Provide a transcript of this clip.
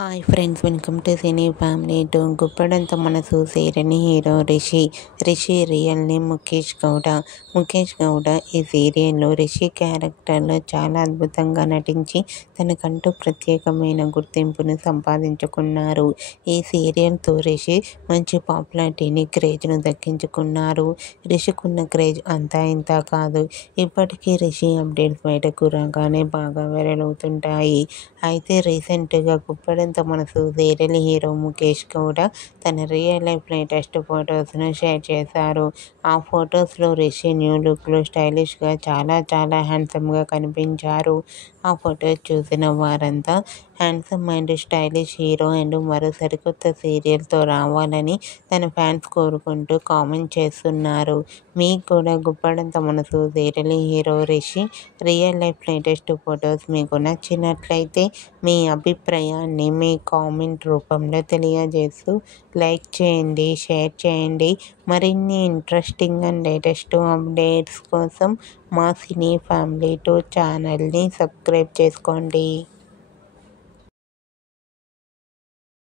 Hi friends, welcome to cine family two. Guppedantha Manasu serial hero Rishi real name Mukesh Gowda. Mukesh Gowda ఈ సీరియల్లో రిషి క్యారెక్టర్లో చాలా అద్భుతంగా నటించి తనకంటూ ప్రత్యేకమైన గుర్తింపును సంపాదించుకున్నారు. ఈ సీరియల్తో రిషి మంచి పాపులారిటీని, క్రేజ్ను దక్కించుకున్నారు. రిషికున్న క్రేజ్ అంతా ఇంత కాదు. ఇప్పటికీ రిషి అప్డేట్స్ బయటకు రాగానే బాగా వైరల్ అవుతుంటాయి. అయితే రీసెంట్గా గుప్పడంత మనసు సీరియల్ హీరో ముఖేష్ గౌడ తన రియల్ లైఫ్ లేటెస్ట్ ఫొటోస్ను షేర్ చేశారు. ఆ ఫొటోస్లో రిషి న్యూ లుక్లో స్టైలిష్గా చాలా హ్యాండ్సమ్గా కనిపించారు. ఆ ఫొటోస్ చూసిన వారంతా handsome and stylish hero and మరో సరికొత్త సీరియల్తో రావాలని తన ఫ్యాన్స్ కోరుకుంటూ కామెంట్ చేస్తున్నారు. మీకు కూడా Guppedantha Manasu serial hero Rishi real life latest photos మీకు నచ్చినట్లయితే మీ అభిప్రాయాన్ని మీ కామెంట్ రూపంలో తెలియజేస్తూ లైక్ చేయండి, షేర్ చేయండి. మరిన్ని ఇంట్రెస్టింగ్ అండ్ లేటెస్ట్ అప్డేట్స్ కోసం మా సినీ ఫ్యామిలీ 2 ఛానల్ని సబ్స్క్రైబ్ చేసుకోండి.